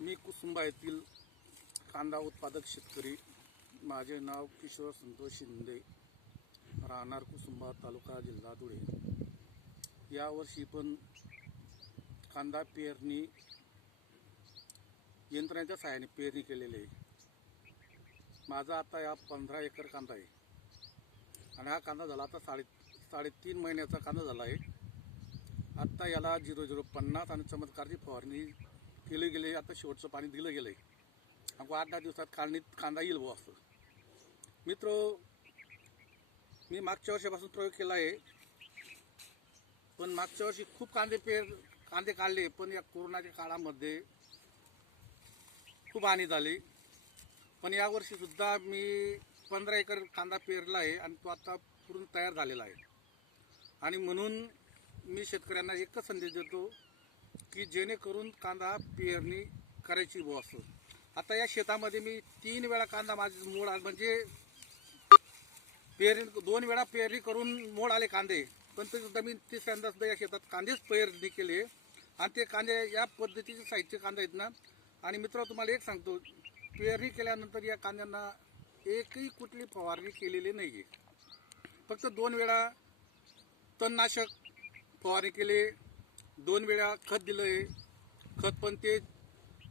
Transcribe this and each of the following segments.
मी कुसुंबा येथील कांदा उत्पादक शेतकरी. माझे नाव किशोर संतोष शिंदे, राहणार कुसुंबा, तालुका जिल्हा धुळे. यावर्षी पण कांदा पेरणी यंत्रांच्या सहाय्याने पेरणी केलेली आहे. माझा आता या 15 एकर कांदा आहे आणि हा कांदा झाला आता साडेतीन महिन्याचा कांदा झाला आहे. आत्ता याला 0050 आणि चमत्कारची फवारणी केली गेली. आता शेवटचं पाणी दिलं गेलं आहे. 8-10 दिवसात कांदा येईल भाऊ असं. मित्र, मी मागच्या वर्षापासून प्रयोग केला आहे, पण मागच्या वर्षी खूप कांदे काढले, पण या कोरोनाच्या काळामध्ये खूप हानी झाली. पण यावर्षी सुद्धा मी 15 एकर कांदा पेरला आहे आणि तो आता पूर्ण तयार झालेला आहे. आणि म्हणून मी शेतकऱ्यांना एकच संदेश देतो की जेणेकरून कांदा पेरणी करायची भाऊ असं. आता या शेतामध्ये मी 3 वेळा कांदा माझे मोड म्हणजे पेरणी 2 वेळा पेरणी करून मोड आले कांदे, पण ते सुद्धा मी तिसऱ्यांदा सुद्धा या शेतात कांदेच पेरणी केले आणि ते कांदे या पद्धतीचे साईजचे कांदे आहेत ना. आणि मित्र, तुम्हाला एक सांगतो, पेरणी केल्यानंतर या कांद्यांना एकही कुठली फवारणी केलेली नाही आहे. फक्त 2 वेळा तणनाशक फवारणी केले, 2 वेळा खत दिलं आहे. खत पण ते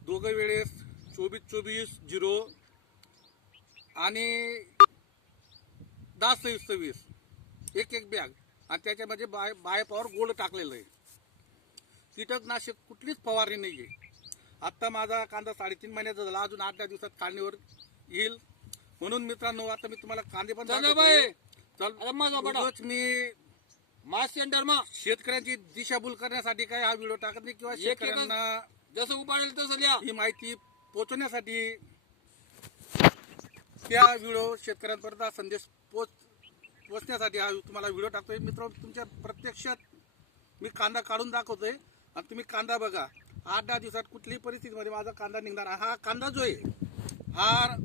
दोघं वेळेस 24-24-0 आणि 10-26-26 एक बॅग, आणि त्याच्यामध्ये बाय पॉवर गोल्ड टाकलेलं आहे. कीटकनाशक कुठलीच फवारणी नाही आहे. आत्ता माझा कांदा 3.5 महिन्याचा झाला, अजून 8-10 दिवसात काढणीवर येईल. म्हणून मित्रांनो, आता मी तुम्हाला कांदे पण मी मास सेंटर मा शेतकऱ्यांची दिशाभूल करण्यासाठी काय हा व्हिडिओ टाकत नाही, किंवा शेतकऱ्यांना जसं उपाडेल तसं लिहा ही माहिती पोहोचवण्यासाठी त्या व्हिडिओ शेतकऱ्यांपर्यंत संदेश पोहोचण्यासाठी हा तुम्हाला व्हिडिओ टाकतोय. मित्र, तुमच्या प्रत्यक्षात मी कांदा काढून दाखवतोय आणि तुम्ही कांदा बघा. 8-10 दिवसात कुठलीही परिस्थितीमध्ये माझा कांदा निघणार. हा कांदा जो आहे हा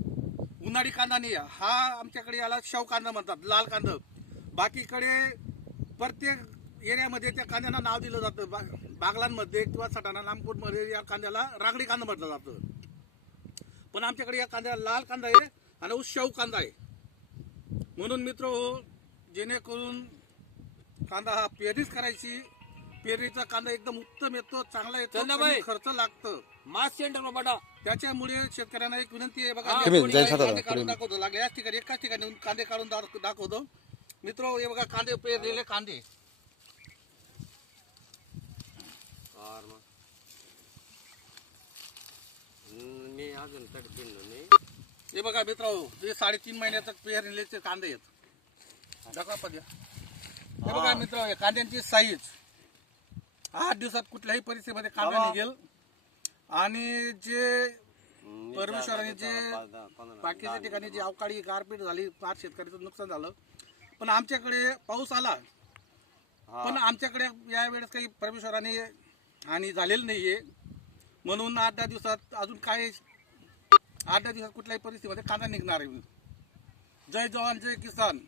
उन्हाळी कांदा नाही आहे. हा आमच्याकडे याला शाव कांदा म्हणतात, लाल कांदा. बाकीकडे प्रत्येक एरियामध्ये त्या कांद्यांना नाव दिलं जातं. बागलांमध्ये किंवा सटाणा नामकोटमध्ये या कांद्याला रांगडी कांदा म्हटलं जातं. पण आमच्याकडे या कांद्याला लाल कांदा आहे आणि शाव कांदा आहे. म्हणून मित्र हो, जेणेकरून कांदा हा पेरणीच करायची. पेरणीचा कांदा एकदम उत्तम येतो, चांगला येतो, खर्च लागतं. मास सेंटर मा त्याच्यामुळे शेतकऱ्यांना एक विनंती आहे बघा. काढून दाखवतो लागले याच ठिकाणी, एकाच ठिकाणी कांदे काढून दाखवतो. मित्र, हे बघा कांदे, पेरलेले कांदे. हे बघा मित्र, हे 3.5 महिन्याचा पेरलेले कांदे आहेत. हे बघा मित्र, कांद्यांची साईज 8 दिवसात कुठल्याही परिस्थितीमध्ये कांदा निघेल. आणि जे परमेश्वराने जे बाकीच्या ठिकाणी जी अवकाळी गारपीट झाली, फार शेतकऱ्याचं नुकसान झालं. पण आमच्याकडे पाऊस आला, पण आमच्याकडे यावेळेस काही परमेश्वराने हानी झालेली नाहीये. म्हणून 8-10 दिवसात अजून काय 8-10 दिवसात कुठल्याही परिस्थितीमध्ये कांदा निघणार आहे. जय जवान जय किसान.